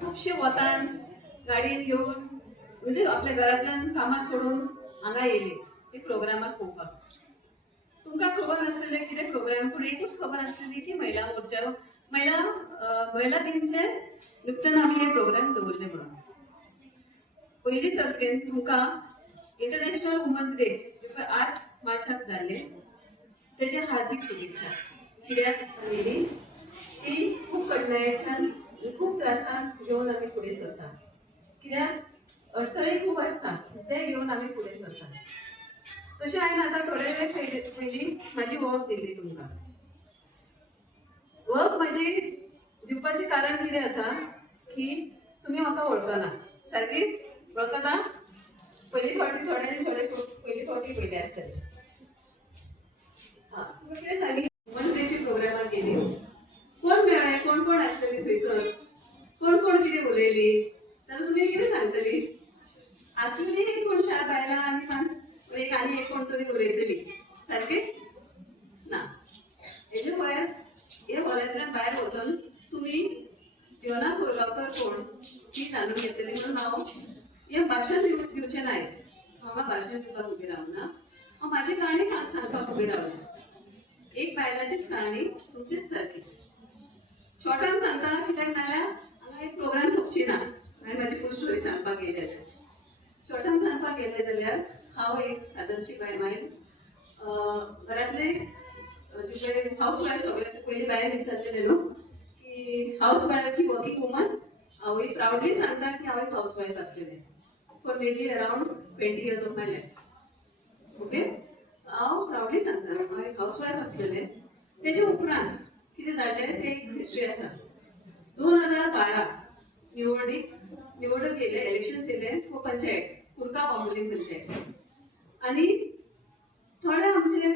खुबशे वतान गाडयेन घेवन म्हणजे आपल्या घरांतल्यान कामां सोडून हांगा येयले ते प्रोग्रामाक पळोवपाक. तुमकां खबर नासलेले कितें प्रोग्राम, पूण एकूच खबर आसलेली की महिला मोर्चा महिला दिनचे निमतान आमी हे प्रोग्राम दवरले म्हणून. पयली तर्फेन तुमकां इंटरनॅशनल वुमन्स डे 8 मार्चाक जाल्ले तेजे हार्दिक शुभेच्छा. कित्याक पयली ती खूब कठिनायेच्यान खूब त्रासान घेवन आमी फुडें सरता. कित्याक अडचणी खूब आसता ते घेवन आमी फुडें सरता. तशें हांवें आतां थोडे वेळ पयलीं म्हाजी वळख दिल्ली तुमकां. वळख म्हाजी दिवपाचें कारण कितें आसा की तुमी म्हाका वळखना. सारकी वळखता? पयली फावटी थोडे पयली फावटी पयले आसतले. तुमी कितें सांगली वुमन्स डेची प्रोग्रामाक गेली, कोण मेळ्ळे, कोण कोण आसलेली थंयसर, कोण कोण कितें उलयली, जाल्यार तुमी कितें सांगतली? आसलेली एक कोण 4 बायलां आनी 5 एक आनी एक कोण तरी उलयतली. सारके ना. हेजे पळय हे हॉलांतल्यान भायर वचून तुमी योना कोरगांवकर कोण ती जाणून घेतली म्हणून हांव हे भाशण दिवचें ना आयज. हांव भाशण दिवपाक उबी रावना. हांव म्हाजी काणी सांगपाक उबी रावलें. एक बायलाचीच कहाणी तुमचीच सारकी. शॉर्टान सांगता कित्याक नाल्यार हांगा एक प्रोग्राम सोंपची ना. हांवें म्हाजी फूल स्टोरी सांगपाक गेले जाल्यार शॉर्टान सांगपाक गेले जाल्यार हांव एक सादारणशी बाय मायन घरांतलेच हाऊस वायफ. सगळ्यात पयलीं बायर विचारलेलें न्हू की हाऊस वायफ की वर्किंग वुमन. हांवूय प्रावडली सांगता की हांव एक हाऊस वायफ आसलेलें for maybe around 20 years of my life. Okay, हांव प्रावडली सांगता हांव एक हाऊस वायफ आसलेलें. तेजे उपरांत कितें जालें ते एक हिस्ट्री आसा. 2012 निवडणूक येयले, इलेक्शन्स येयले फॉर पंचायत कुर्का बांबोली पंचायत. आनी थोडे आमचे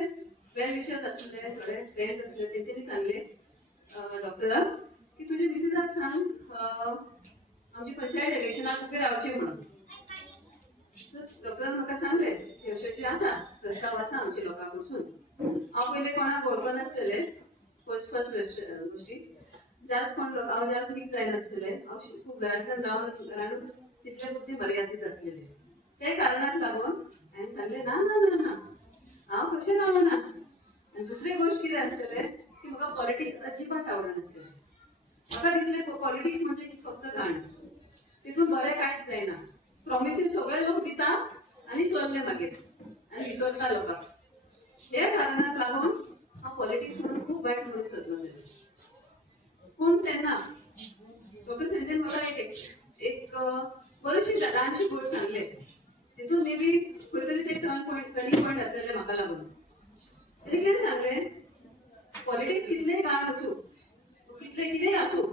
वेल विशर्स आसले, थोडे फ्रेंड्स आसले, तेंच्यांनी सांगले डॉक्टराक की तुज्या मिसेसाक सांग आमची पंचायत इलेक्शनाक उबे रावची म्हणून. सो डॉक्टरान म्हाका सांगले की अशें आसा, प्रस्ताव आसा आमच्या लोकां कडसून. हांव पयलें कोणाक वळखनासलेलें फर्स्ट गोष्टी. जास्त कोण हांव जास्त मिक्स जायनासलेलें. हांव खूब घरांतल्यान रावन घरानूच तितले पुरती मर्यादीत आसलेलें. ते कारणाक लागून हांवें सांगलें ना ना ना ना हांव कशें रावना. आनी दुसरी गोश्ट कितें आसलेलें की म्हाका पॉलिटिक्स अजिबात आवडनासलें. म्हाका दिसलें पॉलिटिक्स म्हणजे फक्त घाण. तितून बरें कांयच जायना. प्रॉमिसीस सगळे लोक दिता आनी चल्ले मागीर आनी विसरता लोकांक. हे कारणाक लागून हांव पॉलिटिक्स म्हणून खूब वायट मनीस आसलो. पूण तेन्ना डॉक्टर संजय म्हाका एक बरीचशी ल्हानशी गोश्ट सांगले. तितून मे बी खंय तरी ते टर्निंग पॉयंट आसलेले म्हाका लागून. तेणी कितें सांगलें, पॉलिटिक्स कितलेंय घाण आसूं, कितलें कितेंय आसूं,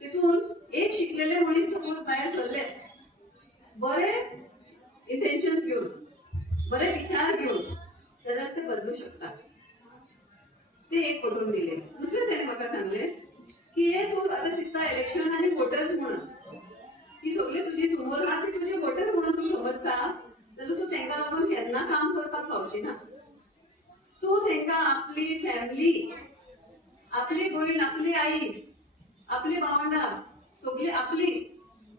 तितून एक शिकलेले मनीस सपोज भायर सरले बरे इंटेन्शन्स घेवन, बरे विचार घेवन, जाल्यार ते बदलू शकता. ते एक पटोवन दिले. दुसरें तेणे म्हाका सांगलें की हे तूं आतां चिंतता इलेक्शन आनी वोटर्स म्हणून, ही सगळी तुजी समोर आहा ती तुजी वोटर म्हणून तूं समजता जाल्यार तूं तांकां लागून केन्ना काम करपाक पावची ना. तूं तांकां आपली फॅमिली, आपली भयण, आपली आई, आपली भावंडां सगळी आपली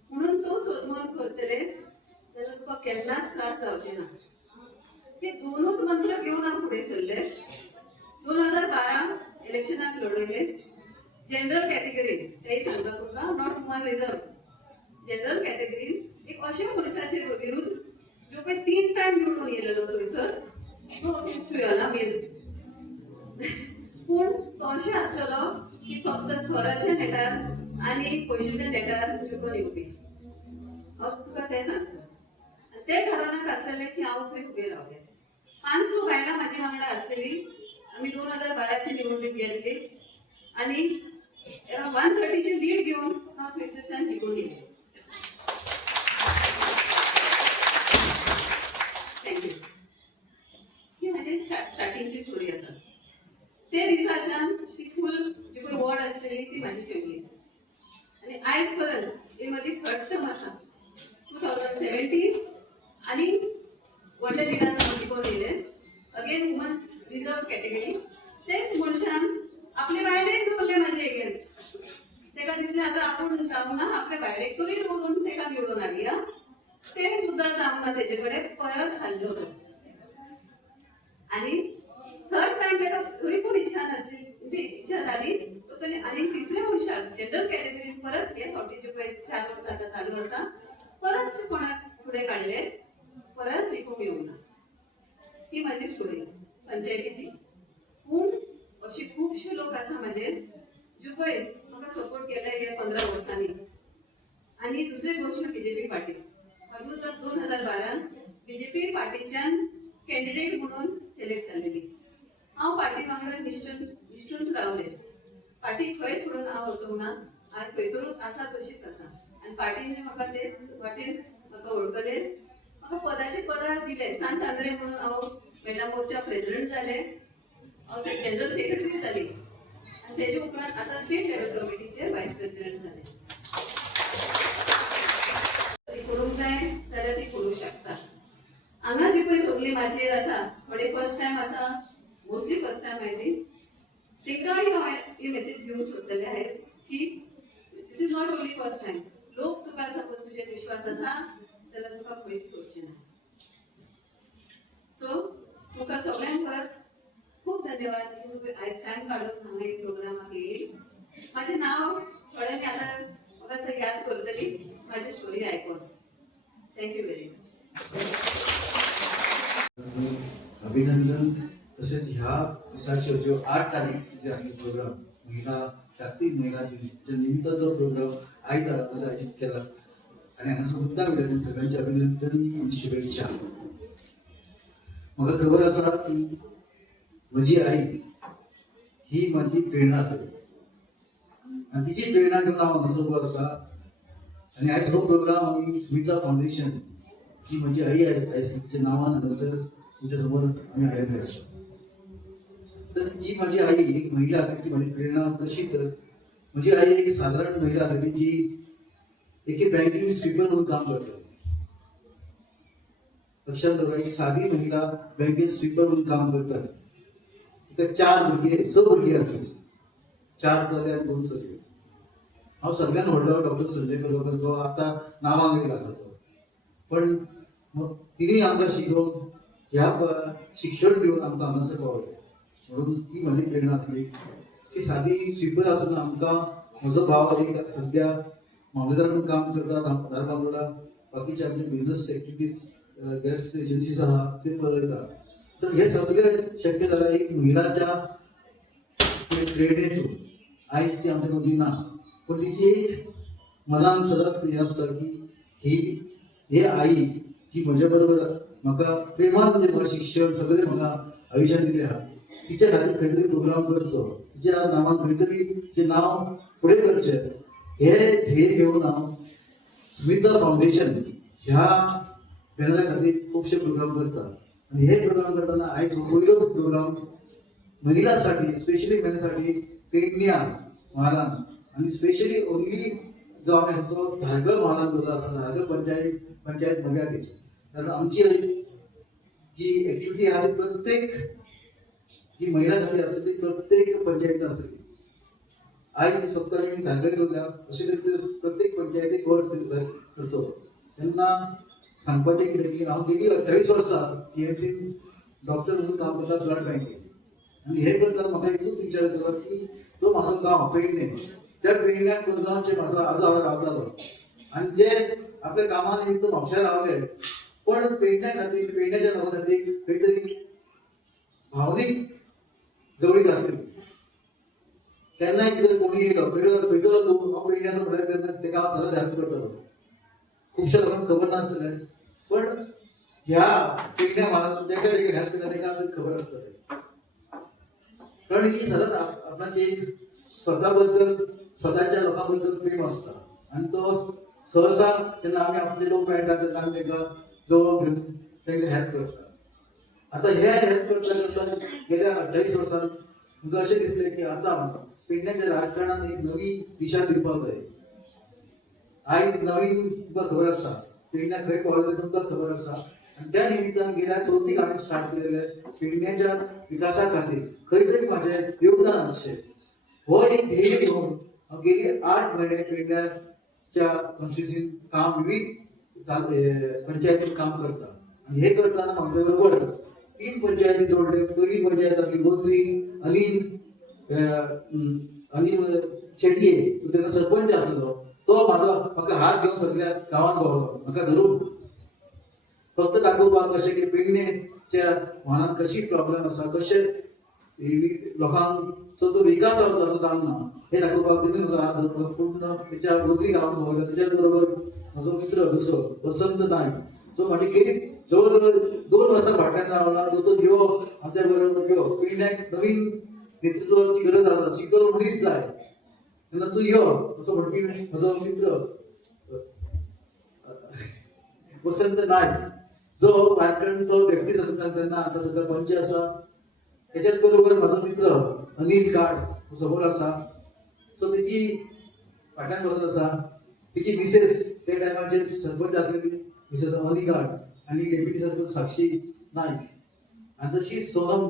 म्हणून तूं सजमून करतले जाल्यार तुका केन्नाच त्रास जावचे ना. हे दोनूच मंत्र घेवन हांव फुडें सरले. 2012 इलेक्शनाक लढयले. जनरल कॅटेगरी तेय सांगता तुमकां, नॉट वुमन रिजर्व. जनरल कॅटेगरीन एक अशा मनशाचे विरुद्ध जो पळय 3 टायम निवडून येयलेलो थंयसर तो ना मिन्स. पूण तो अशें आसलेलो की फक्त स्वराच्या नेटार आनी पयशेच्या नेटार जिखून येवपी. हांव तुका तें सांगता. आनी ते कारणाक आसलेलें की हांव थंय उबें रावलें. 500 बायलां म्हाजे वांगडा आसलेलीं. आमी 2012ची निवडणूक गेल्ली आनी 130ची लीड घेवन हांव थंयसरच्यान जिखून येयलें. थँक्यू. ही म्हाजी स्टार्टिंगची स्टोरी आसा. ते दिसाच्यान ती फूल जी पळय वॉर्ड आसलेली ती म्हाजी फॅमिली. आनी आयज पर्यंत ही म्हाजी 3rd टर्म आसा. 2017 आनी व्हडल्या लिडान हांव जिखून येयलें. Again women's reserve category. तेच मनशान आपले बायलेक दवरले म्हाजे एगेन्स्ट. ताका दिसलें आतां आपूण जाऊना आपल्या भायलेक तरी दवरून तेका निवडून हाडया ते सुद्धा जाऊना तेजेकडे परत हाडलो तो आणि थर्ड टाइम तेका तरी पूण इच्छा नासली म्हणजे इच्छा झाली तो तरी आणि तिसऱ्या वर्षात जनरल कॅटेगरी परत हे फावटीचे पळय 4 वर्सां आता चालू आसा परत ते कोणाक फुडें काडले परत जिखूंक येवना ही माझी स्टोरी पंचायतीची पूण अशी खूबशे लोक आसा माझे जे पळय म्हाका सपोर्ट केले हे 15 वर्सांनी आणि दुसरी गोष्ट बीजेपी पार्टी हांव 2012 बीजेपी पार्टीच्यान कॅन्डिडेट म्हणून सिलेक्ट जाल्लेली हांव पार्टी वांगडा निश्चून रावले पार्टी खंय सोडून हांव वचूंक ना आज थंयसरूच आसा तशीच आसा आणि पार्टीने म्हाका ते वाटेन म्हाका वळखले म्हाका पदाचे पदार दिले सांत आंद्रे म्हणून हांव महिला मोर्चा प्रेसिडेंट जाले हांव जनरल सेक्रेटरी जाली आणि तेजे उपरांत आता स्टेट लेवल कमिटीचे व्हायस प्रेसिडेंट जाले करूंक जाय जाल्यार ती करूंक शकता हांगा जी पळय सगळी म्हाजेर आसा थोडे फर्स्ट टायम आसा mostly first time I think तेंकांय हांव ही मेसेज दिवंक सोदतलें आयज की this is not only first time लोक तुका सपोज तुजेर विश्वास आसा जाल्यार तुका खंयच सोडचें ना सो तुका सगळ्यांक परत खूब धन्यवाद की तुवें आयज टायम काडून हांगा एक प्रोग्रामाक येयली म्हाजें नांव थोड्यांनी आतां म्हाका याद करतली म्हाजी स्टोरी आयकून थँक्यू व्हेरी मच अभिनंदन तसेच ह्या दिसाच्यो ज्यो 8 तारीख जे आहे प्रोग्राम महिला जागतिक महिला दिन निमित्त जो प्रोग्राम आयज आयोजित केला आणि हांगासर मुद्दाम वेळार सगळ्यांचे अभिनंदन आणि शुभेच्छा म्हाका खबर आसा की म्हजी आई ही माझी प्रेरणा जाली आणि तिची प्रेरणा घेऊन हांव हांगासर उबो आसा आणि आयज हो प्रोग्राम आमी स्मिता फाउंडेशन ही म्हजी आई आहे तिच्या नावान हांगासर तुमच्या समोर आमी हाडलेले आसा तर ही माझी आई एक महिला आहे ती माझी प्रेरणा कशी तर माझी आई एक साधारण महिला आहे जी एक बँकिंग स्वीपर म्हणून काम करते लक्षात ठेवा एक साधी महिला बँकेत स्वीपर म्हणून काम करतात तिका 4 भुरगे 6 भुरगे असतात 4 चले आणि 2 चले हांव सगळ्यान व्हडलो डॉक्टर संजय कलोकर जो आता नांवांक गेला तो पण तिने आमकां शिकवून ह्या शिक्षण घेऊन आमकां हांगासर पावले म्हणून ती माझी प्रेरणा आसली ती सादी स्वीपर आसून आमकां म्हजो भाव एक सध्या मामलेदार म्हणून काम करता धारबांदोडा बाकीचे आमचे बिझनेस एक्टिविटीज गॅस एजन्सीज आहा ते पळयता तर हे सगळे शक्य जालां एक महिलाच्या प्रेरणेतून आयज ती आमच्या मदीं ना पण तिची एक मनान सदांच हें आसता की ही हे आई जी म्हज्या बरोबर म्हाका प्रेमान जे म्हाका शिक्षण सगळें म्हाका आयुश्यान दिलें आहा तिच्या खातीर खंय तरी प्रोग्राम करचो तिच्या नांवान खंय तरी तिचें नांव फुडें करचें हे ध्येय घेवन हांव स्मिता फाउंडेशन ह्या बॅनरा खातीर खुबशे प्रोग्राम करता आणि हे प्रोग्राम करतना आयज पयलो प्रोग्राम महिलांसाठी स्पेशली महिलांसाठी पेडण्या म्हालान आणि स्पेशली ओन्ली जो आमी तो धारगळ म्हालान दवरला आसा धारगळ पंचायत मर्यादीत कारण आमची जी एक्टिविटी आहा ती प्रत्येक जी महिला खातीर आसा ती प्रत्येक पंचायतीन आसतली आयज फक्त आमी धारगळ घेवल्या अशें तरेन प्रत्येक पंचायतीक कवर करतो तेन्ना सांगपाचें कितें की हांव गेली 28 वर्सां जीएमसीन डॉक्टर म्हणून काम करता ब्लड बँकेन आणि हे करतना म्हाका एकूच विचार केलो की जो म्हाजो गांव पेडणे त्या पेडण्यान कोरगांवचे म्हाजो आजो रावतालो आणि जे आपल्या कामान निमित्त म्हापश्यां रावले पण पेडण्या खातीर पेडण्याच्या लोकां खातीर खंय तरी भावनीक जवळीक आसली केन्नाय कितें कोणी येयलो खंयचो तूं हांव पेडण्यान फुडें तेन्ना तेका हांव सदांच हेल्प करतालो खुबश्या लोकांक खबर नासतलें पण ह्या पेडण्या म्हालान जेका जेका हेल्प केला तेका आतां खबर आसतलें कारण ही सदांच आपणाची एक स्वता बद्दल स्वताच्या लोकां बद्दल प्रेम आसता आणि तो सहसा जेन्ना आमी आपले लोक मेळटा तेन्ना आमी तेंकां जवळ घेवन तेंकां हेल्प करता आता हे हेल्प करता करता गेल्या 28 वर्सांत म्हाका अशें दिसलें की आतां पेडण्याच्या राजकारणान एक नवी दिशा दिवपाक जाय आयज नवीन तुमकां खबर आसा पेडण्या खंय पावला तें तुमकां खबर आसा आणि त्या निमित्तान गेल्या 4 हांवें स्टार्ट केलेले पेडण्याच्या विकासा खातीर खंय तरी म्हाजें योगदान आसचें हो एक ध्येय घेवन हांव गेली 8 महिने पेडण्याच्या कॉन्स्टिट्युन्सीन काम विविध पंचायतीत काम करता आणि हे करताना माझ्या बरोबर 3 पंचायती जोडले. पहिली पंचायत आसली गोत्री, अनिल शेटये तो तेन्ना सरपंच आसलो. तो म्हाका हात घेवन सगळ्या गांवांत भोंवलो, म्हाका धरून फक्त दाखोवपाक कशें की पेडणेच्या मनात कशी प्रॉब्लेम आसा, कशे लोकांचो तो विकास जाता जावना हे दाखोवपाक तेणी म्हाका हात धरून पूर्ण तेच्या गोत्री गांवांत भोंवलो. तेच्या बरोबर म्हजो मित्र कसो वसंत नायक जो म्हाजी गेली जवळ जवळ 2 वर्सां फाटल्यान रावला. तो यो आमच्या बरोबर यो पेडण्याक नवीन नेतृत्वाची गरज आसा, शिकल मनीस जाय तेन्ना तूं यो असो म्हणपी म्हजो मित्र वसंत नायक जो वारकरी तो डेप्युटी सरपंच तेन्ना आतां सध्या पंच आसा. तेच्याच बरोबर म्हजो मित्र अनिल काड तो समोर आसा. सो तेची फाटल्यान बसत आसा. तिची मिसेस त्या टायमाचेर सरपंच आसलेली मिसेस अनिल काड आनी डेप्युटी सरपंच साक्षी नायक आनी तशीच सोनम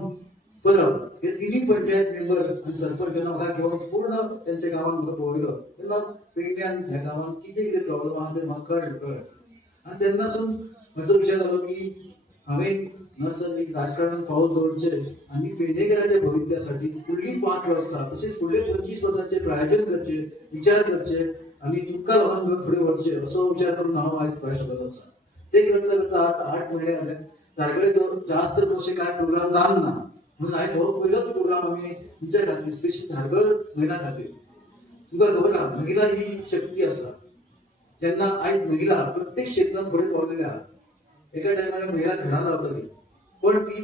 परब हे तिनूय पंचायत मेंबर आनी सरपंच जेन्ना म्हाका घेवन पूर्ण तेंच्या गांवांत म्हाका पळयलो तेन्ना पेडण्यान ह्या गांवांत कितें कितें प्रॉब्लेम आहा तें म्हाका कळ्ळें. आनी तेन्नासून म्हजो विचार जालो की हांवें नर्सरीक राजकारणांत पावल दवरचें आनी पेडणेकरांच्या भवित्यासाठी फुडलीं 5 वर्सां तशेंच फुडले 25 वर्सांचें प्रायोजन करचें, विचार करचे आनी तुमकां लोकांक घेवन फुडें व्हरचें असो विचार करून हांव आयज भायर सरलो आसा. ते करता करता 8 महिने जाले. तारगळे जास्त अशें कांय प्रोग्राम जावंक ना म्हणून आयज हो पयलोच प्रोग्राम आमी तुमच्या खातीर स्पेशल धारगळ महिना खातीर. तुमकां खबर आहा महिला ही शक्ती आसा. तेन्ना आयज महिला प्रत्येक क्षेत्रांत फुडें पावलेली आहा. एका टायमार महिला घरांत रावताली पण ती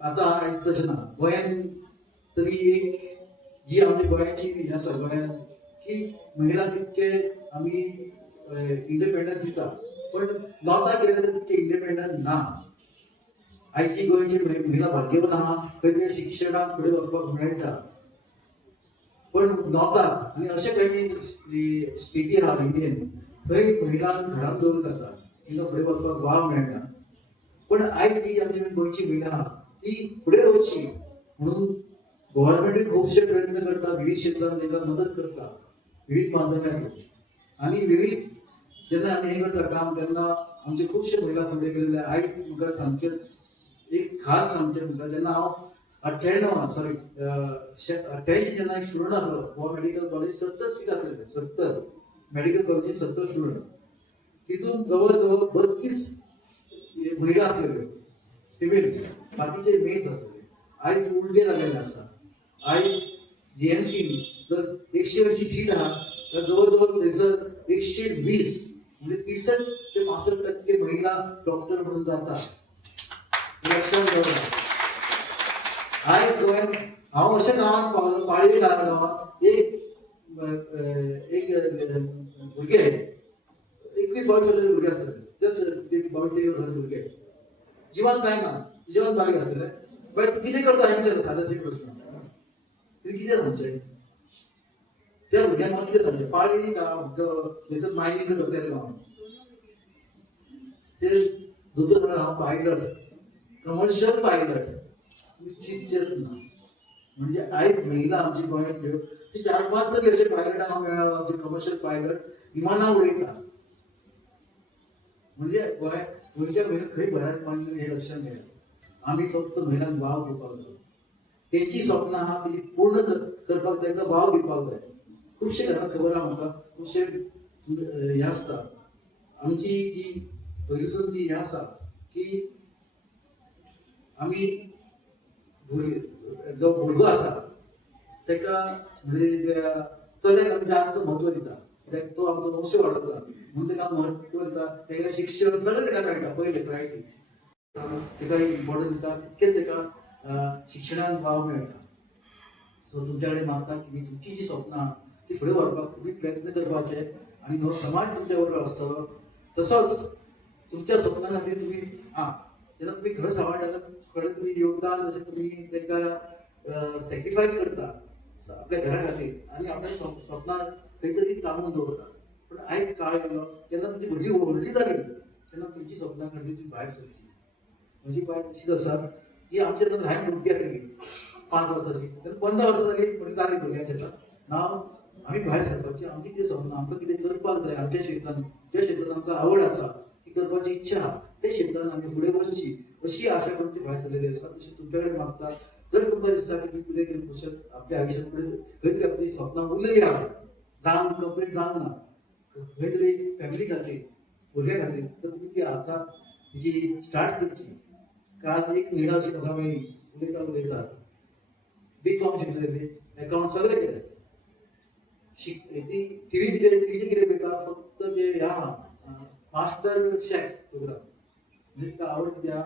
आतां आयज तशें ना. गोंयान तरी एक जी आमच्या गोंयाची हें आसा गोंयान की महिला तितके आमी इंडिपेंडंट दिता पण नॉर्थाक गेले तर तितके इंडिपेंडंट ना. आयची गोंयची महिला भाग्यवान आहा, खंय तरी शिक्षणाक फुडें वचपाक मेळटा. पण नॉर्थाक आनी अशे काही स्टेटी आहा इंडियेन थंय महिलांक घरांत दवरून जाता, तिका फुडें वचपाक वाव मेळना. पण आयज जी आमची गोंयची महिला आहा ती फुडें वचची म्हणून गव्हर्नमेंट खुबशे प्रयत्न करता, विविध क्षेत्रांत तांकां मदत करता विविध माध्यमांतून. आनी विविध जेन्ना आमी हें करता काम तेन्ना आमचे खुबशे महिला फुडें गेलेले. आयज म्हाका सांगचें एक खास सांगचें म्हणटा जेन्ना हांव 88 जेन्ना एक स्टुडंट आसलो गोवा मेडिकल कॉलेज 70 सीट आसलेले 70 मेडिकल कॉलेजीन 70 स्टुडंट तितून जवळ जवळ 32 महिला आसलेल्यो फिमेल्स, बाकीचे मेल्स आसले. आयज उलटे जाल्लेले आसा. आयज जीएमसीन जर 180 सीट आहा तर जवळ जवळ थंयसर 120 म्हणजे 63 ते 65% महिला डॉक्टर म्हणून जाता. लक्षात दवरा. आयज गोंयांत हांव अशें गांवांत पावलो पाळये गांवांत एक भुरगे 21-22 वर्साचे भुरगे आसतले. जस्ट 22 वर्साचे भुरगे जिवान काय ना जिवान बारीक आसतले. बाय तूं कितें करता हांवें खात्याचे प्रश्न तुवें कितें सांगचें त्या भुरग्यांक म्हाका कितें सांगचें. पाळये गांव थंयसर मायनींग करता त्या गांवांत ते दोतोर म्हणून हांव पायलट कमर्शियल पायलट चिंतचेच ना. म्हणजे आयज महिला आमची गोंयांत ह्यो 4-5 तरी अशे पायलट हांव मेळ्ळा आमचे कमर्शियल पायलट विमानां उडयता. म्हणजे गोंयच्या महिलांक खंय भरात मांडली हें लक्षात घ्या. आमी फक्त महिलांक वाव दिवपाक जाय. तेंची स्वप्नां आहा ती पूर्ण करपाक तांकां वाव दिवपाक जाय. खुबशे घरांत खबर आहा म्हाका खुबशे हें आसता आमची जी पयलींसून जी हें आसा की आमी जो भुरगो आसा तेका म्हणजे चल्याक आमी जास्त म्हत्व दिता. तो आमचो वंश वाडयता म्हणून तेका म्हत्व दिता. तेका शिक्षण सगळें तेका मेळटा पयलें प्रायोरिटी तेका इम्पॉर्टन्स दिता तितकेच तेका शिक्षणाक वाव मेळटा. सो तुमच्या कडेन मागता की तुमची जी स्वप्नां आहा ती फुडें व्हरपाक तुमी प्रयत्न करपाचे आनी हो समाज तुमच्या बरोबर आसतलो. तसोच तुमच्या स्वप्नां खातीर तुमी जेन्ना तुमी घर सांबाळटा कडेन तुमी योगदान जशें तुमी तांकां सॅक्रिफायस करता आपल्या घरा खातीर आनी आपल्या स्वप्नां खंय तरी कामून दवरता. पण आयज काळ येयलो जेन्ना तुमची भुरगीं व्हडलीं जालीं तेन्ना तुमची स्वप्नां खातीर तुमी भायर सरची. म्हजी बाय अशीच आसा की आमची ल्हान भुरगीं आसलेली 5 वर्सांची 15 वर्सां जाली म्हणजे जाली भुरग्यांची नांव आम्ही भायर सरपाची आमची कितें स्वप्न आमकां कितें करपाक जाय आमच्या क्षेत्रांत ज्या क्षेत्रांत आमकां आवड आसा ती करपाची इच्छा आहा त्या क्षेत्रांत आमी फुडें वचची अशी आशा करून ती भायर सरलेली आसा तशी तुमचे कडेन मागता जर तुमकां दिसता की तुमी फुडें कितें फुशत आपल्या आयुश्यांत फुडें खंय तरी आपली स्वप्नां उरलेली आहा रांग कंप्लीट रांग ना खंय तरी फॅमिली खातीर भुरग्यां खातीर तर तुमी ती आतां तिची स्टार्ट करची काल एक महिला अशी म्हाका मेळ्ळी उलयता B.Com शिकलेली अकाउंट सगळें केलें ती टीव्ही कितें पळयता फक्त जे ह्या मास्टर शेफ प्रोग्राम म्हणजे तिका आवड कित्या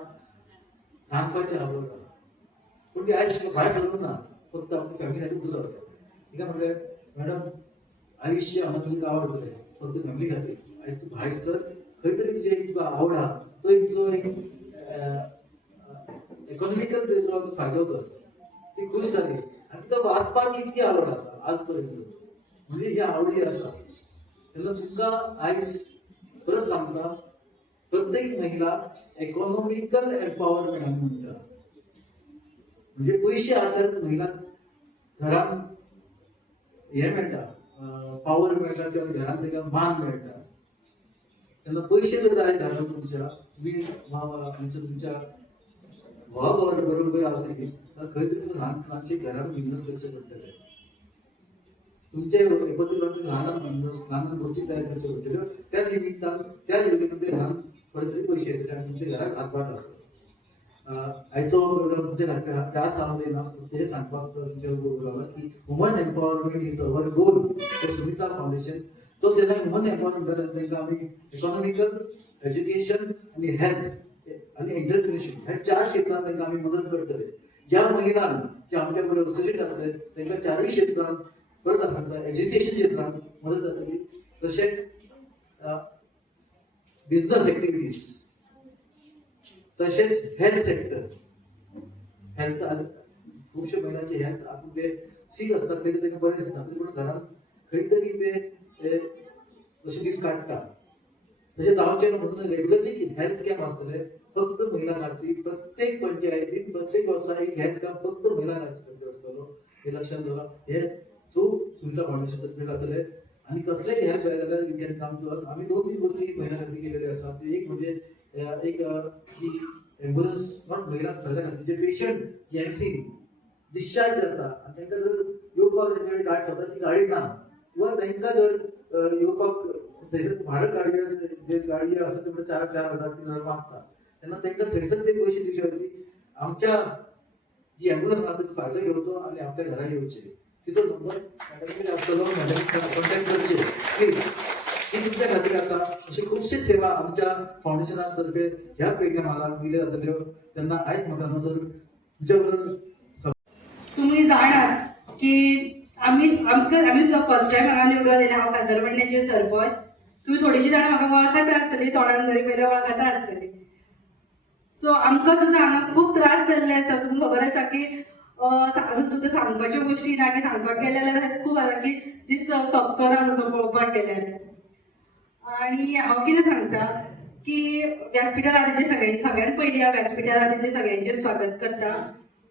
रांदपाची आवड पूण ती आयज भायर सरून ना फक्त आपली फॅमिली खातीर उरता तिका म्हणलें मॅडम आयुश्य हांगा तुका आवडटलें फक्त फॅमिली खातीर आयज तूं भायर सर खंय तरी तुजें तुका आवड आहा तो तुजो एक इकॉनॉमिकल तेजो फायदो कर ती खूश जाली आनी तिका वाचपाक इतकी आवड आसा आज पर्यंत म्हणजे ही आवडी आसा तेन्ना तुमकां आयज परत सांगता प्रत्येक महिला इकॉनॉमिकल एम्पावरमेंट आमी म्हणटा म्हणजे पयशे आदार महिला घरान हे मेळटा पावर मेळटा किंवा घरान ताका मान मेळटा तेन्ना पयशे जर जाय घरान तुमच्या तुम्ही तुमच्या भावा बरोबर रावतली जाल्यार खंय तरी ल्हानशे घरान बिजनस करचे पडटले तुमचे एकत्र ल्हान गोष्टी तयार करच्यो पडटल्यो त्या निमित्तान त्या योजनेमध्ये ल्हान थोडे तरी पयशे येतले आनी तुमच्या घराक हातभार लागतलो आयचो प्रोग्राम तुमच्या खातीर ज्या सांगले ना तें सांगपाक तुमच्या प्रोग्रामार की woman empowerment is our goal Sunita foundation तो जेन्ना वुमन एम्पावरमेंट जाता तांकां आमी इकॉनॉमिकल एज्युकेशन आनी हेल्थ आनी एंटरप्रिनरशिप ह्या 4 क्षेत्रांत तांकां आमी मदत करतले ज्या महिलांक जे आमच्या कडेन असोसिएट जातले तांकां 4य क्षेत्रांत परत सांगता एज्युकेशन क्षेत्रांत मदत जातली तशेंच बिजनस एक्टिविटीज तशेंच हेल्थ सेक्टर हेल्थ खुबशे महिलांचे हेल्थ आपूण ते सीक आसता खंय तरी तांकां बरें दिसना पूण घरान खंय तरी ते तशें दीस काडटा तशें जावचें ना म्हणून रेग्युलरली हेल्थ कॅम्प आसतले फक्त महिला खातीर प्रत्येक पंचायतीन प्रत्येक वर्सा एक हेल्थ कॅम्प फक्त महिला खातीर आसतलो हे लक्षात दवरा हे थ्रू सुनीता फाउंडेशन तर्फे जातले आनी कसलेय हेल्प जाय जाल्यार you can come to us आमी 2-3 गोष्टी महिला खातीर केलेल्यो आसा एक म्हणजे एक ही एम्ब्युलन्स नॉट महिला सगळ्या खातीर जे पेशंट जीएमसी डिस्चार्ज जाता आनी तांकां जर येवपाक तांचे कडेन गाडी ठेवता ती गाडी ना किंवा तांकां जर येवपाक थंयसर म्हारग गाडी जे गाडी आसा ते 4,000-3,000 मागता तेन्ना तांकां थंयसर ते पयशे दिवचे खातीर आमच्या जी एम्ब्युलन्स आसा ताचो फायदो घेवचो आनी आपल्या घरा येवचे तिचो नंबर मॅडम आसतलो मॅडम कॉन्टॅक्ट करचे प्लीज ही तुमच्या खातीर आसा अशी खुबशी सेवा आमच्या फाउंडेशना तर्फे ह्या पेडण्या म्हालाक दिल्यो जातल्यो तेन्ना आयज म्हाका हांगासर तुमच्या बरोबर तुम्ही जाणात की आम्ही फर्स्ट टाइम हांगा निवडलेले हांव कासरवडण्याचे सरपंच तुम्ही थोडीशी जाणां म्हाका वळखत आसतली तोंडान जरी पयलें वळखत आसतली सो आमकां सुद्दां हांगा खूब त्रास जाल्ले आसा तुमकां खबर आसा की सुद्दां सांगपाच्यो गोश्टी ना की सांगपाक गेले जाल्यार खूब आसा की दीस सोंपचो ना जसो पळोवपाक गेल्यार आनी हांव कितें सांगता की व्यासपिठार आदिल्ले सगळ्यात पयलीं हांव व्यासपिठार आदिल्ले सगळ्यांचें स्वागत करता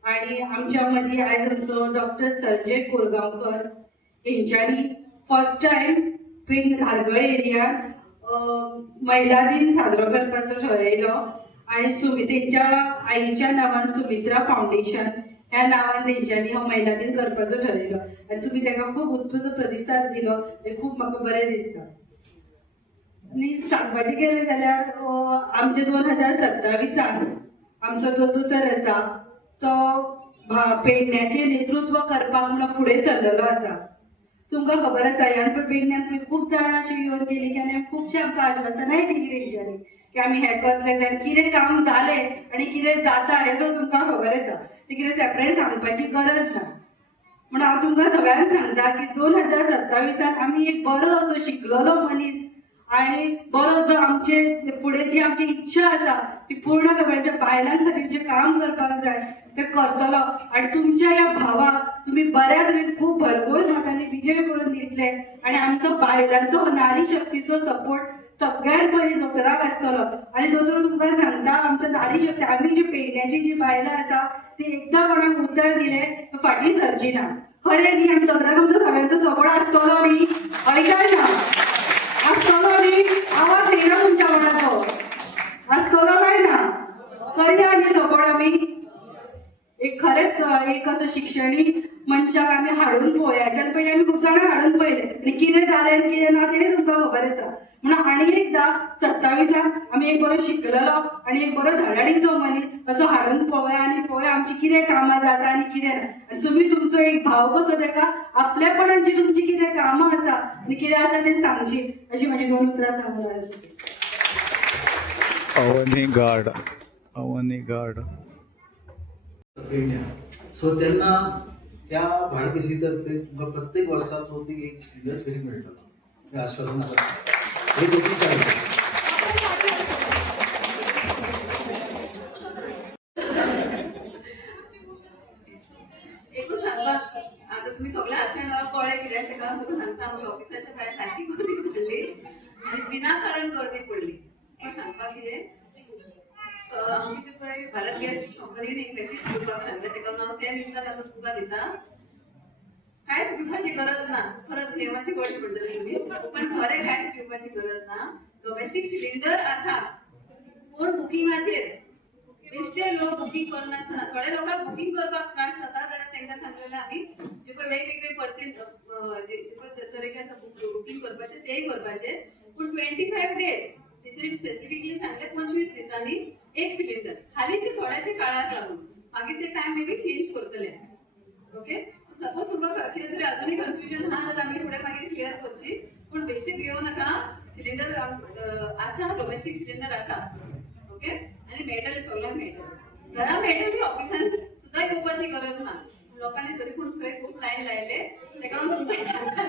आणि आमच्या मदीं आयज आमचो डॉक्टर संजय कोरगांवकर हेंच्यांनी फर्स्ट टाइम पेडणे धारगळे एरियात महिला दिन साजरो करपाचो ठरयलो आणि तेंच्या आईच्या नांवान सुमित्रा फाउंडेशन ह्या नांवान तेंच्यांनी हो महिला दिन करपाचो ठरयलो आनी तुमी ताका खूब उत्स्फूर्त प्रतिसाद दिलो हें खूब म्हाका बरें दिसता आनी सांगपाचें गेलें जाल्यार आमचे 2027 आमचो जो दोतोर आसा तो पेडण्याचें नेतृत्व करपाक म्हणून फुडें सरलेलो आसा तुमकां खबर आसा ह्या पेडण्यान खूब जाणां अशी येवन गेली की आनी खुबशे आमकां आश्वासनाय दिली तेंच्यांनी की आमी हें करतले जाल्यार कितें काम जालें आनी कितें जाता हेचो तुमकां खबर आसा ते कितें सेपरेट सांगपाची गरज ना म्हण हांव तुमकां सगळ्यांक सांगता की 2027 आमी एक बरो असो शिकलेलो मनीस आनी बरो जो आमचे फुडें जी आमची इच्छा आसा ती पूर्ण करपाच्या बायलां खातीर जें काम करपाक जाय ते करतलो आणि तुमच्या या भावाक तुम्ही बऱ्या तरेन खूब भरघोस मतांनी विजय करून दितले आणि आमचो बायलांचो नारी शक्तीचो सपोर्ट सगळ्यात पयलीं दोतोराक आसतलो आणि दोतोर तुमकां सांगता आमचो नारी शक्ती आमी जी पेडण्याची जी बायलां आसा ती एकदा कोणाक उतर दिले फाटीं सरची ना खरें न्ही आमी दोतोराक आमचो सगळ्यांचो सपोर्ट आसतलो न्ही ऐकाय ना आसतलो न्ही आवाज येयना तुमच्या मनाचो आसतलो काय ना करया न्ही सपोर्ट आमी एक खरेंच एक असं शिक्षणीक मनशाक आमी हाडून पळोवयाच्यान पयलीं आमी खूब जाणां हाडून पळयले आनी कितें जालें आनी कितें ना तें तुमकां खबर आसा म्हणून आनी एकदां 27 आमी एक बरो शिकलेलो आनी एक बरो धडाडीचो मनीस असो हाडून पळोवया आनी पळोवया आमची कितें कामां जाता आनी कितें ना आनी तुमी तुमचो एक भाव कसो ताका आपल्यापणान जी तुमची कितें कामां आसा आनी कितें आसा तें सांगची अशी म्हाजी 2 उतरां सांगून अवनी गार्ड सो त्यांना त्या भाडकेसीतर्फे तुमकां प्रत्येक वर्सात होती एक सिल्वर फेरी मेळटलो हे आश्वासन हे नोटीस एकूच सांगपाक आता तुम्ही सगळे असल्यार कळ्ळें कित्याक तेका तुका सांगता आमच्या ऑफिसाच्या भायर सारकी गर्दी पडली आनी विनाकारण गर्दी पडली तुका सांगपाक कितें आमची जी पळय भारत गॅस कंपनीन एक मॅसेज दिवपाक सांगलें तेका हांव त्या निमतान आतां तुका दिता कांयच पिवपाची गरज ना खरंच सेवाची गोष्ट म्हणटली तुमी पण खरें कांयच पिवपाची गरज ना डोमेस्टीक सिलिंडर आसा पूण बुकिंगाचेर बेश्टे लोक बुकिंग करनासतना थोड्या लोकांक बुकिंग करपाक त्रास जाता जाल्यार तांकां सांगलेलें आमी जे पळय वेगवेगळे परतेन तरेके आसा बुकिंग करपाचें तेय करपाचें पूण 25 डेज तेचेर स्पेसिफिकली सांगलें 25 दिसांनी एक सिलिंडर हालींचे थोड्याचे काळाक लागून मागीर ते टायम मे बी चेंज करतले ओके सपोज तुमकां कितें तरी अजूनय कन्फ्युजन आहा जाल्यार आमी फुडें मागीर क्लियर करची पूण बेश्टे भियोव नाका सिलिंडर आसा डोमेस्टीक सिलिंडर आसा ओके आनी मेळटले सगळ्यांक मेळटले घरा मेळटली ऑफिसान सुद्दां येवपाची गरज ना लोकांनी तरी पूण थंय खूब लायन लायले तेका लागून तुमकां सांगता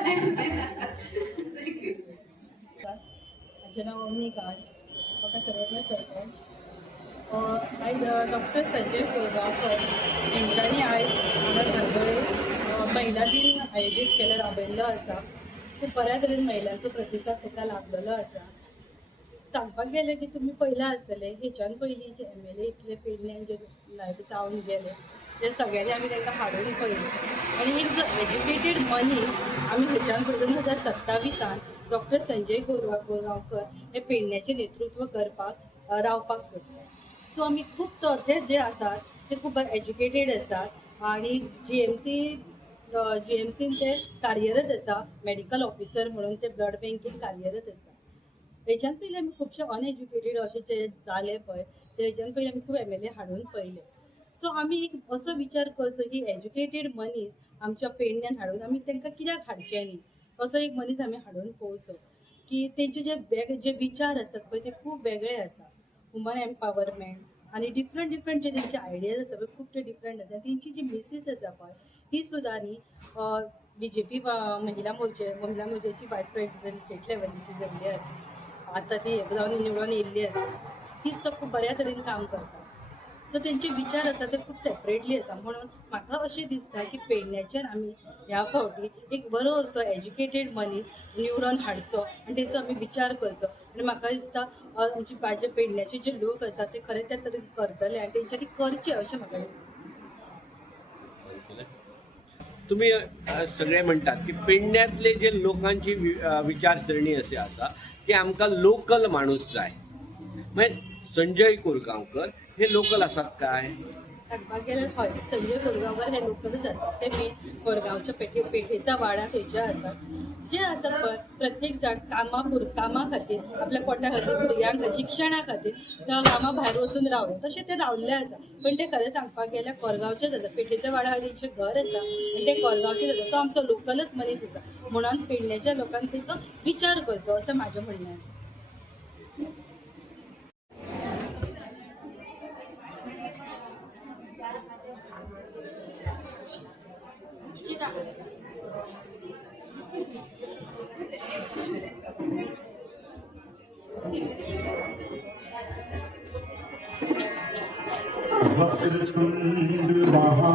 थँक्यू म्हजें नांव अवनी गार्ड म्हाका सगळ्यांना सरपंच आयज डॉक्टर संजय कोरगांवकर हेंच्यांनी आयज हांगा धारगळे महिला दिन आयोजीत केला राबयल्लो आसा खूब बऱ्या तरेन महिलांचो प्रतिसाद ताका लाभलेलो आसा सांगपाक गेले की तुमी पयलां आसतलें हेच्यान पयलीं जे MLA इतले पेडण्यान जे लायक जावन गेले ते सगळ्यांनी आमी तांकां हाडून पळयलें आनी एक जो एज्युकेटेड मनीस आमी हेच्यान 2027 डॉक्टर संजय कोरगांवकर हे पेडण्याचें नेतृत्व करपाक रावपाक सोदता सो आमी खूब ते जे आसात ते खूब एज्युकेटेड आसात आनी GMCन ते कार्यरत आसा मेडिकल ऑफिसर म्हणून ते ब्लड बँकेन कार्यरत आसा हेच्यान पयलीं आमी खुबशे अनएज्युकेटेड अशे जे जाले पळय ते हेच्यान पयलीं आमी खूब MLA हाडून पळयले सो आमी एक असो विचार करचो की एज्युकेटेड मनीस आमच्या पेडण्यान हाडून आमी तांकां कित्याक हाडचें न्ही असो एक मनीस आमी हाडून पळोवचो की तेंचे जे विचार आसात पळय ते खूब वेगळे आसा वुमन एम्पावरमेंट आनी डिफरंट जे तेंचे आयडियाज आसा पळय खूब ते डिफरंट आसा तेंची जी मिसीस आसा पळय ती सुद्दां न्ही BJP महिला मोर्चाची वायस प्रेसिडेंट स्टेट लेवलीची जाल्ली आसा आतां ती जावन निवडून येयल्ली आसा ती सुद्दां खूब बऱ्या तरेन काम करता सो तेंचे विचार आसा ते खूब सेपरेटली आसा म्हणून म्हाका अशें दिसता की पेडण्याच्यान आमी ह्या फावटी एक बरो असो एज्युकेटेड मनीस निवडून हाडचो आनी तेचो आमी विचार करचो आनी म्हाका दिसता आमचे बाजे पेडण्याचे जे लोक आसा ते खरें त्या तरेन करतले आनी तेंच्यांनी करचें अशें म्हाका दिसता तुम्ही सगळे म्हणटात की पेडण्यातले जे लोकांची विचारसरणी अशी आसा की आमकां लोकल माणूस जाय म्हणजे संजय कोरगांवकर हे लोकल आसात काय सांगपाक गेल्यार हय संजय कोरगांवकर हे लोकलच आसात ते कोरगांवच्या पेठेचा वाडा थंयचे आसात जे आसा पळय प्रत्येक जाण कामा खातीर आपल्या पोटा खातीर भुरग्यांक शिक्षणा खातीर कामा भायर वचून रावले तशें ते रावल्ले आसा पण ते खरें सांगपाक गेल्यार कोरगांवचेच आसा पेठेच्या वाडा खातीर तेंचें घर आसा आनी ते कोरगांवचेच आसा तो आमचो लोकलच मनीस आसा म्हणून पेडण्याच्या लोकांक तेचो विचार करचो असें म्हाजें म्हणणें आसा वक्रतुंड महा